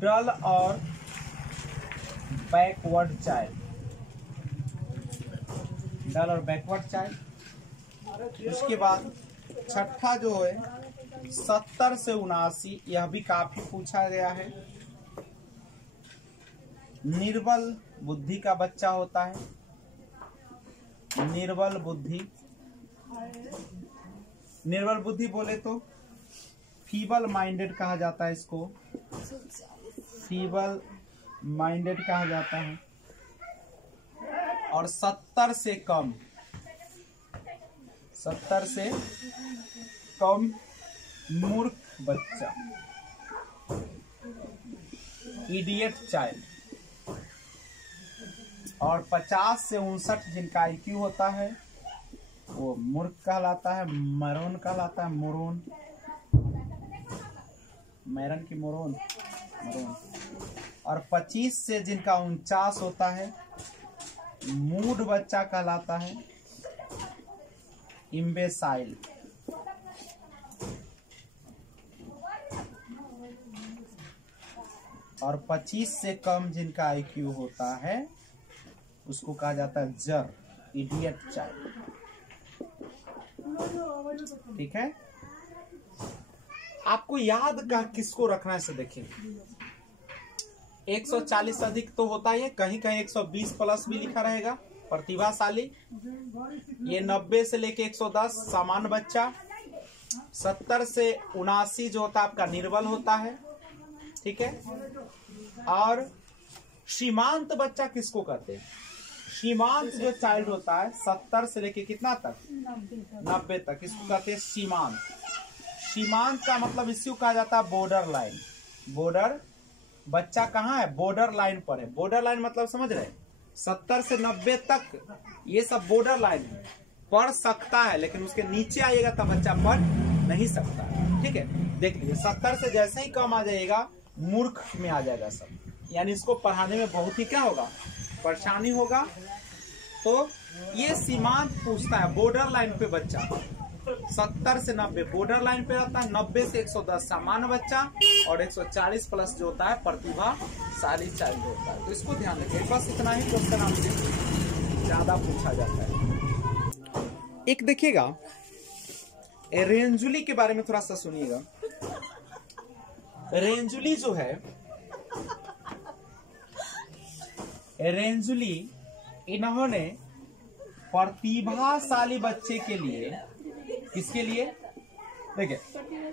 डल और बैकवर्ड चाइल्ड, डल और बैकवर्ड चाइल्ड। उसके बाद छठा जो है 70 से 79, यह भी काफी पूछा गया है। निर्बल बुद्धि का बच्चा होता है, निर्बल बुद्धि। निर्बल बुद्धि बोले तो फीबल माइंडेड कहा जाता है इसको, फीबल माइंडेड कहा जाता है। और 70 से कम मूर्ख बच्चा, इडियट चाइल्ड। और 50 से 59 जिनका आईक्यू होता है वो मूर्ख कहलाता है, मरोन कहलाता है, मोरोन, मैरन की मोरोन। और 25 से जिनका 49 होता है मूड बच्चा कहलाता है, इम्बेसाइल। और 25 से कम जिनका आईक्यू होता है उसको कहा जाता है जर, इडियट चाइल्ड। ठीक है, आपको याद का किसको रखना है से देखिए। 140 अधिक तो होता है, कहीं कहीं 120 प्लस भी लिखा रहेगा, प्रतिभाशाली। ये 90 से लेके 110 सामान्य बच्चा। 70 से 79 जो होता है आपका निर्बल होता है। ठीक है, और सीमांत बच्चा किसको कहते हैं? सीमांत जो चाइल्ड होता है 70 से लेके कितना तक, 90 तक, इसको कहते हैं सीमांत। सीमांत का मतलब इसको कहा जाता है बॉर्डर लाइन। बॉर्डर बच्चा कहाँ है? बॉर्डर लाइन पर है। बॉर्डर लाइन मतलब समझ रहे, 70 से 90 तक ये सब बॉर्डर लाइन है, पढ़ सकता है, लेकिन उसके नीचे आएगा तब बच्चा पढ़ नहीं सकता। ठीक है, देख लीजिए 70 से जैसे ही कम आ जाएगा मूर्ख में आ जाएगा सब, यानी इसको पढ़ाने में बहुत ही क्या होगा, परेशानी होगा। तो ये सीमांत पूछता है, बॉर्डर लाइन पे बच्चा 70 से 90 बॉर्डर लाइन पे रहता है, 90 से 110 सामान्य बच्चा, और 140 प्लस जो होता है प्रतिभाशाली चाइल्ड होता है। तो इसको ध्यान रखिए, बस इतना ही क्वेश्चन आपसे ज्यादा पूछा जाता है। एक देखिएगा रेंजुली के बारे में थोड़ा सा सुनिएगा। रेंजुली जो है, रेंजुली इन्होंने प्रतिभाशाली बच्चे के लिए, किसके लिए? देखिए,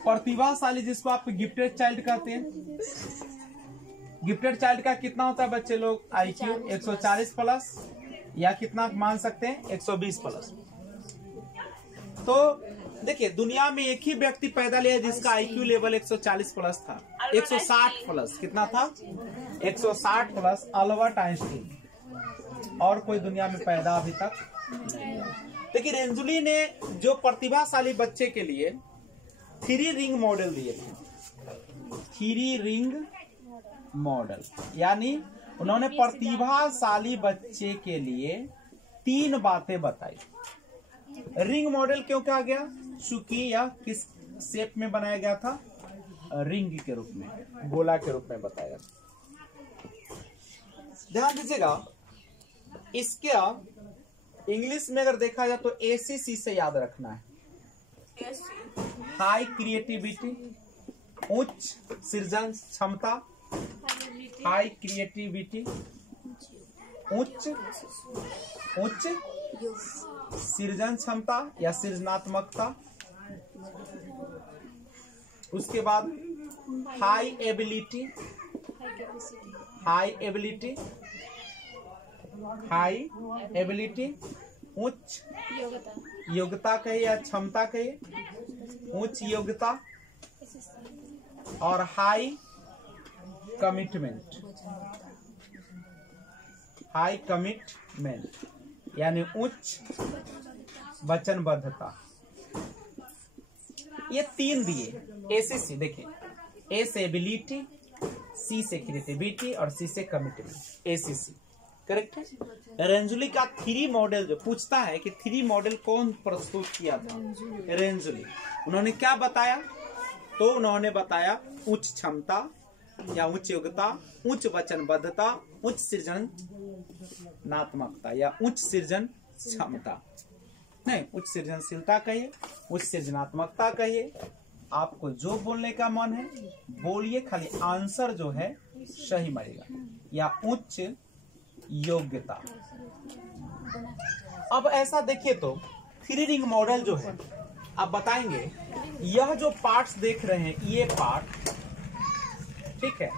प्रतिभाशाली जिसको आप गिफ्टेड चाइल्ड कहते हैं, गिफ्टेड चाइल्ड का कितना होता है बच्चे लोग? आईक्यू 140 प्लस, या कितना मान सकते हैं 120 प्लस। तो देखिए दुनिया में एक ही व्यक्ति पैदा लिया जिसका आईक्यू लेवल 140 प्लस था, 160 प्लस, कितना था? 160 प्लस, अल्बर्ट आइंस्टीन। और कोई दुनिया में पैदा अभी तक नहीं। देखिए रेंजुली ने जो प्रतिभाशाली बच्चे के लिए 3 रिंग मॉडल दिए थे, 3 रिंग मॉडल, यानी उन्होंने प्रतिभाशाली बच्चे के लिए 3 बातें बताई। रिंग मॉडल क्यों कहा गया? चूंकि यह किस शेप में बनाया गया था? रिंग के रूप में, गोला के रूप में बताया। ध्यान दीजिएगा, इसके इंग्लिश में अगर देखा जाए तो ACC से याद रखना है। हाई क्रिएटिविटी, उच्च सृजन क्षमता, हाई क्रिएटिविटी, उच्च सृजन क्षमता या सृजनात्मकता। उसके बाद हाई एबिलिटी, उच्च योग्यता कहिए या क्षमता कहिए, उच्च योग्यता। और हाई कमिटमेंट, यानी उच्च वचनबद्धता। ये 3 दिए ACC। देखिए, A से एबिलिटी, C से क्रिएटिविटी और C से कमिटमेंट, ACC करेक्ट है। रेंजुली का 3 मॉडल जो पूछता है कि 3 मॉडल कौन प्रस्तुत किया था? रेंजुली। उन्होंने क्या बताया? तो उन्होंने बताया उच्च क्षमता या उच्च योग्यता, उच्च वचनबद्धता, उच्च सृजनात्मकता या उच्च सृजन क्षमता, नहीं उच्च सृजनशीलता कहिए, उच्च सृजनात्मकता कहिए। आपको जो बोलने का मन है बोलिए, खाली आंसर जो है सही मिलेगा। या उच्च योग्यता। अब ऐसा देखिए तो 3 रिंग मॉडल जो है, आप बताएंगे यह जो पार्ट्स देख रहे हैं, ये पार्ट, ठीक है,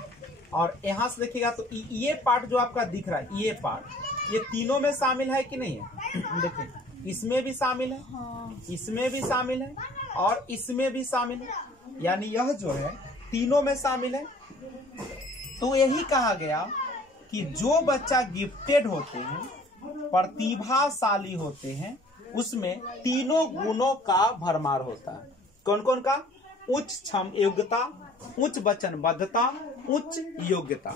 और यहाँ से देखिएगा तो ये पार्ट जो आपका दिख रहा है, ये पार्ट, ये तीनों में शामिल है कि नहीं है? देखिए, इसमें भी शामिल है, इसमें भी शामिल है और इसमें भी शामिल है, यानी यह जो है तीनों में शामिल है। तो यही कहा गया कि जो बच्चा गिफ्टेड होते हैं, प्रतिभाशाली होते हैं, उसमें तीनों गुणों का भरमार होता है। कौन कौन का? उच्च क्षम योग्यता, उच्च वचनबद्धता, उच्च योग्यता,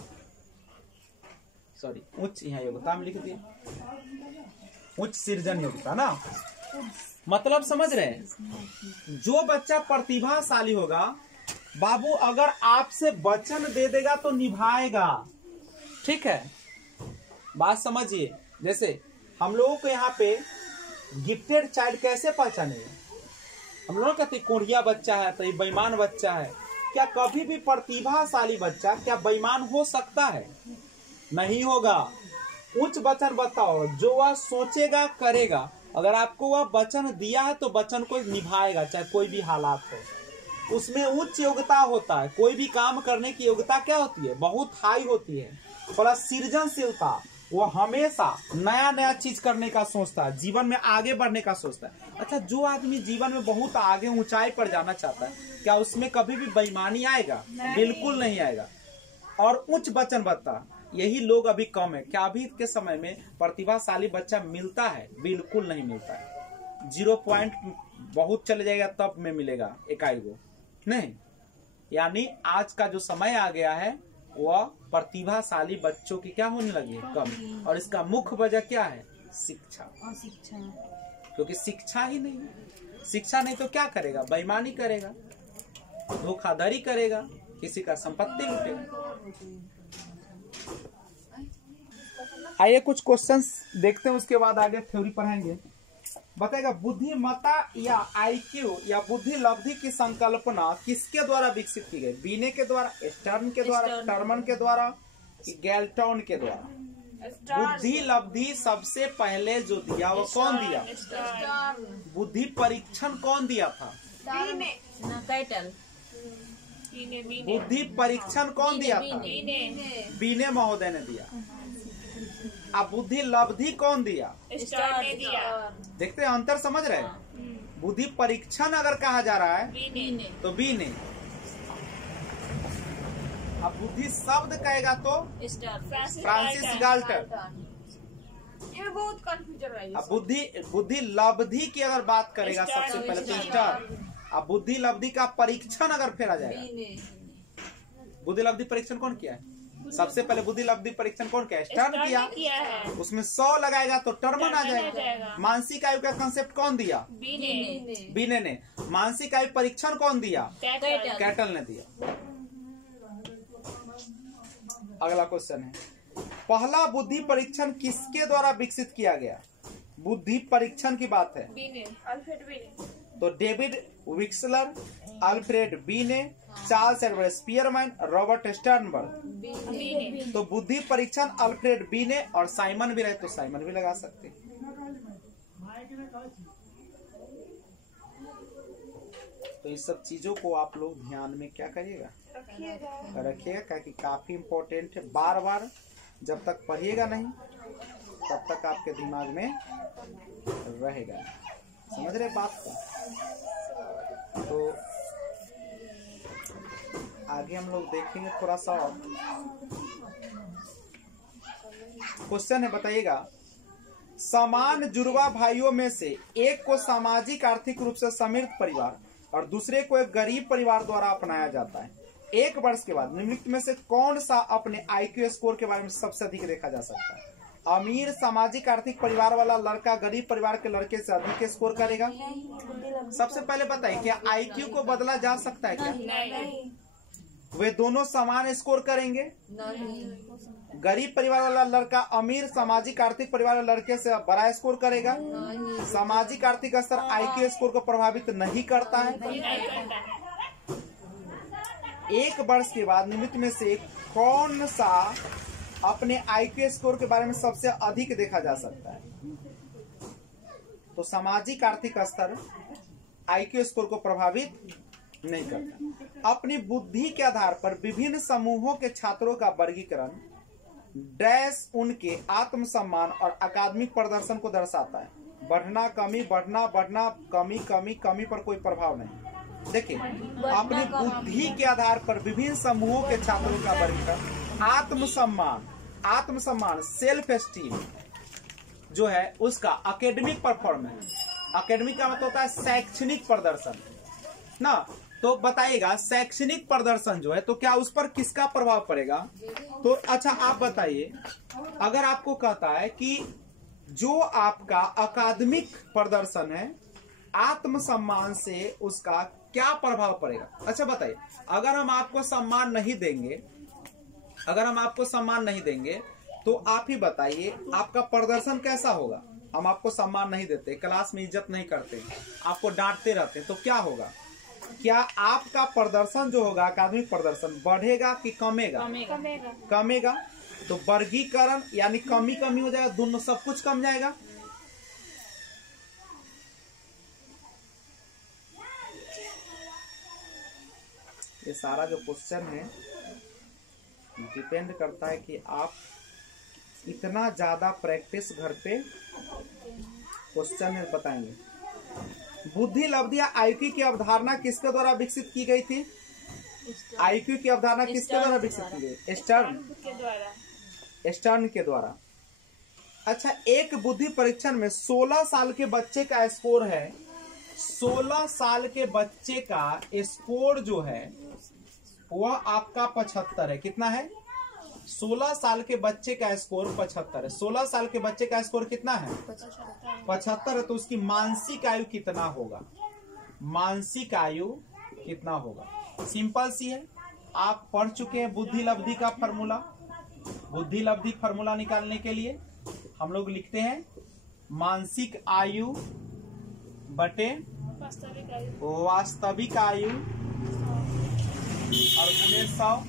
सॉरी उच्च यहाँ योग्यता में लिख दिया, उच्च सृजन योग्यता ना, मतलब समझ रहे हैं? जो बच्चा प्रतिभाशाली होगा, बाबू अगर आपसे वचन दे देगा तो निभाएगा, ठीक है? बात समझिए। जैसे हम लोगों को यहाँ पे गिफ्टेड चाइल्ड कैसे पहचानेंगे? हम लोग कहते कोढ़िया बच्चा है तो ये बेईमान बच्चा है। क्या कभी भी प्रतिभाशाली बच्चा क्या बेईमान हो सकता है? नहीं होगा। उच्च वचन बताओ, जो वह सोचेगा करेगा। अगर आपको वह वचन दिया है तो वचन को निभाएगा, चाहे कोई भी हालात हो। उसमें उच्च योग्यता होता है। कोई भी काम करने की योग्यता क्या होती है? बहुत हाई होती है। प्लस सृजनशीलता, वो हमेशा नया नया चीज करने का सोचता है, जीवन में आगे बढ़ने का सोचता है। अच्छा, जो आदमी जीवन में बहुत आगे ऊंचाई पर जाना चाहता है, क्या उसमें कभी भी बेईमानी आएगा? बिल्कुल नहीं आएगा। और उच्च वचनबद्धता, यही लोग अभी कम है। क्या अभी के समय में प्रतिभाशाली बच्चा मिलता है? बिल्कुल नहीं मिलता है। 0 पॉइंट बहुत चले जाएगा तब में मिलेगा एकाई गो, नहीं। यानी आज का जो समय आ गया है वह प्रतिभाशाली बच्चों की क्या होने लगी है? कम। और इसका मुख्य वजह क्या है? शिक्षा। क्योंकि शिक्षा ही नहीं है। शिक्षा नहीं तो क्या करेगा? बेईमानी करेगा, धोखाधड़ी करेगा, किसी का संपत्ति लूटेगा। आइए कुछ क्वेश्चंस देखते हैं, उसके बाद आगे थ्योरी पढ़ाएंगे। बताएगा बुद्धिमत्ता या आईक्यू या बुद्धि लब्धि की संकल्पना किसके द्वारा विकसित की गई? बीने के द्वारा, स्टर्न के द्वारा, टर्मन के द्वारा, गैल्टन के द्वारा? बुद्धि लब्धि सबसे पहले जो दिया वो कौन दिया? बुद्धि परीक्षण कौन दिया था? बुद्धि परीक्षण कौन दिया था? बीने महोदय ने दिया। अब बुद्धि लब्धि कौन दिया? ने दिया। देखते हैं अंतर, समझ रहे हैं? बुद्धि परीक्षण अगर कहा जा रहा है तो बी ने, अब बुद्धि शब्द कहेगा तो फ्रांसिस गाल्टन। ये बहुत कंफ्यूजन है। अब बुद्धि लब्धि की अगर बात करेगा सबसे पहले तो स्टार। अब बुद्धि लब्धि का परीक्षण अगर फेरा जाएगा, बुद्धि लब्धि परीक्षण कौन किया है? सबसे पहले बुद्धि लब्धि परीक्षण कौन किया? स्टर्न किया है। उसमें 100 लगाएगा तो टर्मन आ जाएगा। मानसिक आयु का कंसेप्ट कौन दिया? बीने ने। मानसिक आयु परीक्षण कौन दिया? कैटल ने दिया। अगला क्वेश्चन है, पहला बुद्धि परीक्षण किसके द्वारा विकसित किया गया? बुद्धि परीक्षण की बात है तो डेविड विक्सलर, अल्फ्रेड बीने, Charles Edward Spearman, Robert Sternberg. तो बुद्धि परीक्षण अल्फ्रेड बीने और साइमन भी रहे तो साइमन भी लगा सकते हैं। तो इस सब चीजों को आप लोग ध्यान में क्या करिएगा? रखिएगा, क्योंकि काफी इम्पोर्टेंट है। बार बार जब तक पढ़िएगा नहीं तब तक आपके दिमाग में रहेगा। समझ रहे बात को? तो आगे हम लोग देखेंगे थोड़ा सा और। क्वेश्चन है, बताइएगा समान जुड़वा भाइयों में से एक को सामाजिक आर्थिक रूप से समृद्ध परिवार और दूसरे को एक गरीब परिवार द्वारा अपनाया जाता है। 1 वर्ष के बाद निम्नलिखित में से कौन सा अपने आईक्यू स्कोर के बारे में सबसे अधिक देखा जा सकता है? अमीर सामाजिक आर्थिक परिवार वाला लड़का गरीब परिवार के लड़के से अधिक स्कोर करेगा। सबसे पहले बताइए, क्या आईक्यू को बदला जा सकता है क्या? वे दोनों समान स्कोर करेंगे? गरीब परिवार वाला लड़का अमीर सामाजिक आर्थिक परिवार वाले लड़के से बड़ा स्कोर करेगा? सामाजिक आर्थिक स्तर आईक्यू स्कोर को प्रभावित नहीं करता है। 1 वर्ष के बाद निम्नलिखित में से कौन सा अपने आईक्यू स्कोर के बारे में सबसे अधिक देखा जा सकता है? तो सामाजिक आर्थिक स्तर आईक्यू स्कोर को प्रभावित नहीं करता। अपनी बुद्धि के आधार पर विभिन्न समूहों के छात्रों का वर्गीकरण डैश उनके आत्मसम्मान और अकादमिक प्रदर्शन को दर्शाता है। बढ़ना कमी, बढ़ना बढ़ना, कमी कमी, कमी पर कोई प्रभाव नहीं। देखिए, अपनी बुद्धि के आधार पर विभिन्न समूहों के छात्रों का वर्गीकरण आत्मसम्मान, आत्मसम्मान सेल्फ एस्टीम जो है उसका एकेडमिक परफॉर्मेंस, एकेडमिक का मतलब होता है शैक्षणिक प्रदर्शन ना। तो बताइएगा शैक्षणिक प्रदर्शन जो है तो क्या उस पर किसका प्रभाव पड़ेगा? तो अच्छा आप बताइए, अगर आपको कहता है कि जो आपका अकादमिक प्रदर्शन है आत्मसम्मान से उसका क्या प्रभाव पड़ेगा? अच्छा बताइए, अगर हम आपको सम्मान नहीं देंगे, अगर हम आपको सम्मान नहीं देंगे तो आप ही बताइए आपका प्रदर्शन कैसा होगा? हम आपको सम्मान नहीं देते, क्लास में इज्जत नहीं करते, आपको डांटते रहते, तो क्या होगा? क्या आपका प्रदर्शन जो होगा अकादमिक प्रदर्शन बढ़ेगा कि कमेगा? कमेगा। कमेगा। तो वर्गीकरण यानी कमी कमी हो जाएगा, दोनों सब कुछ कम जाएगा। ये सारा जो क्वेश्चन है डिपेंड करता है कि आप इतना ज्यादा प्रैक्टिस घर पे क्वेश्चन में बताएंगे। बुद्धि लब्धि या आईक्यू की अवधारणा किसके द्वारा विकसित की गई थी? आईक्यू की अवधारणा किसके द्वारा विकसित की गई? स्टर्न के द्वारा। अच्छा, एक बुद्धि परीक्षण में 16 साल के बच्चे का स्कोर है, 16 साल के बच्चे का स्कोर जो है वह आपका 75 है। कितना है? 16 साल के बच्चे का स्कोर 75 है। 16 साल के बच्चे का स्कोर कितना है? 75 है। तो उसकी मानसिक आयु कितना होगा? मानसिक आयु कितना होगा? सिंपल सी है, आप पढ़ चुके हैं बुद्धि लब्धि का फॉर्मूला। बुद्धि लब्धि फॉर्मूला निकालने के लिए हम लोग लिखते हैं मानसिक आयु बटे वास्तविक आयु और गुणे 100।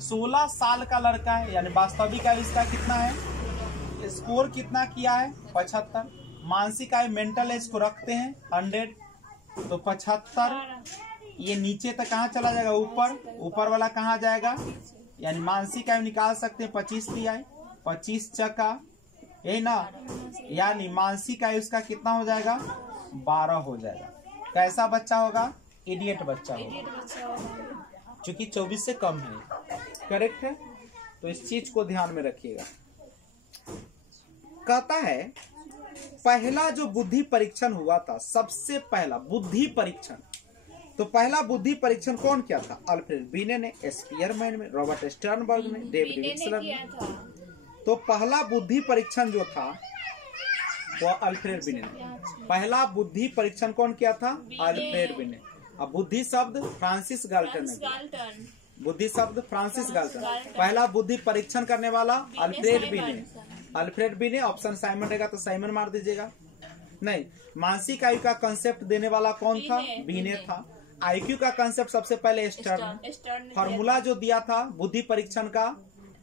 16 साल का लड़का है यानी वास्तविक आयु इसका कितना है? स्कोर कितना किया है? 75। मानसिक आयु मेंटल एज को रखते हैं 100, तो 75 ये नीचे तक कहाँ चला जाएगा? ऊपर। ऊपर वाला कहाँ जाएगा? यानी मानसिक आयु निकाल सकते हैं 25 pi, 25 चका, यही ना। यानी मानसिक आयु इसका कितना हो जाएगा? 12 हो जाएगा। कैसा बच्चा होगा? इडियट बच्चा होगा, क्योंकि 24 से कम है। करेक्ट है? तो इस चीज को ध्यान में रखिएगा। कहता है पहला जो बुद्धि परीक्षण हुआ था, सबसे पहला बुद्धि परीक्षण, तो पहला बुद्धि परीक्षण कौन किया था? अल्फ्रेड बीने ने, स्पीयरमैन में, रॉबर्ट स्टर्नबर्ग ने, डेविड विक्सलर ने। तो पहला बुद्धि परीक्षण जो था वो अल्फ्रेड बीने ने। पहला बुद्धि परीक्षण कौन किया था? अल्फ्रेड बीने। अब बुद्धि शब्द फ्रांसिस गाल्टन ने, बुद्धि शब्द फ्रांसिस गाल्टन। पहला बुद्धि परीक्षण करने वाला अल्फ्रेड बीने। अल्फ्रेड बीने, ऑप्शन साइमन रहेगा तो साइमन मार दीजिएगा। नहीं, मानसिक आयु का कंसेप्ट देने वाला कौन था? बीने था। आईक्यू का कंसेप्ट सबसे पहले स्टर्न। फॉर्मूला जो दिया था बुद्धि परीक्षण का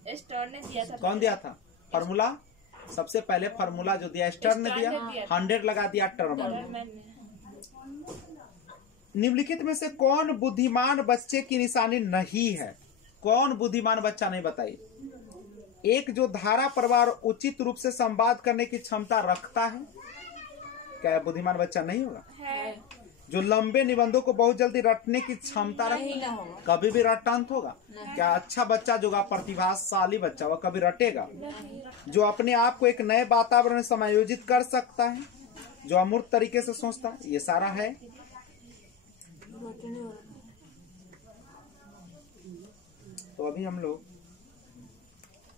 स्टर्न ने दिया था। कौन दिया था फॉर्मूला? सबसे पहले फॉर्मूला जो दिया स्टर्न ने दिया, 100 लगा दिया टर्मर। निम्नलिखित में से कौन बुद्धिमान बच्चे की निशानी नहीं है? कौन बुद्धिमान बच्चा नहीं? बताइए। एक जो धारा प्रवाह उचित रूप से संवाद करने की क्षमता रखता है, क्या बुद्धिमान बच्चा नहीं होगा? है। जो लंबे निबंधों को बहुत जल्दी रटने की क्षमता रखता है, कभी भी रटांत होगा? क्या अच्छा बच्चा जो प्रतिभाशाली बच्चा वह कभी रटेगा? जो अपने आप को एक नए वातावरण में समायोजित कर सकता है, जो अमूर्त तरीके से सोचता है, ये सारा है। तो अभी हम लोग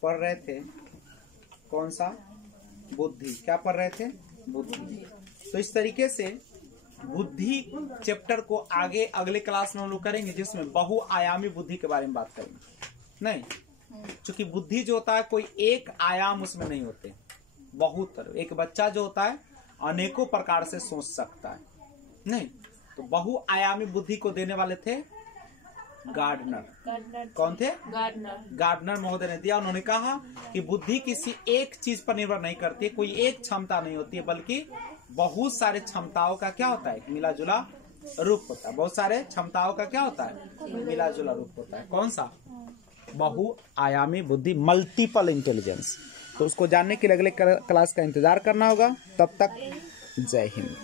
पढ़ रहे थे कौन सा? बुद्धि। क्या पढ़ रहे थे? बुद्धि। तो इस तरीके से बुद्धि चैप्टर को आगे अगले क्लास में हम लोग करेंगे, जिसमें बहुआयामी बुद्धि के बारे में बात करेंगे। नहीं, क्योंकि बुद्धि जो होता है कोई एक आयाम उसमें नहीं होते, बहुत तरह। एक बच्चा जो होता है अनेकों प्रकार से सोच सकता है। नहीं, तो बहुआयामी बुद्धि को देने वाले थे गार्डनर। कौन थे? गार्डनर महोदय ने दिया। उन्होंने कहा कि बुद्धि किसी एक चीज पर निर्भर नहीं करती है, कोई एक क्षमता नहीं होती है, बल्कि बहुत सारे क्षमताओं का क्या होता है? मिला जुला रूप होता है, बहुत सारे क्षमताओं का क्या होता है, मिला जुला रूप होता है। कौन सा? बहुआयामी बुद्धि, मल्टीपल इंटेलिजेंस। तो उसको जानने के लिए अगले क्लास का इंतजार करना होगा। तब तक जय हिंद।